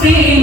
sin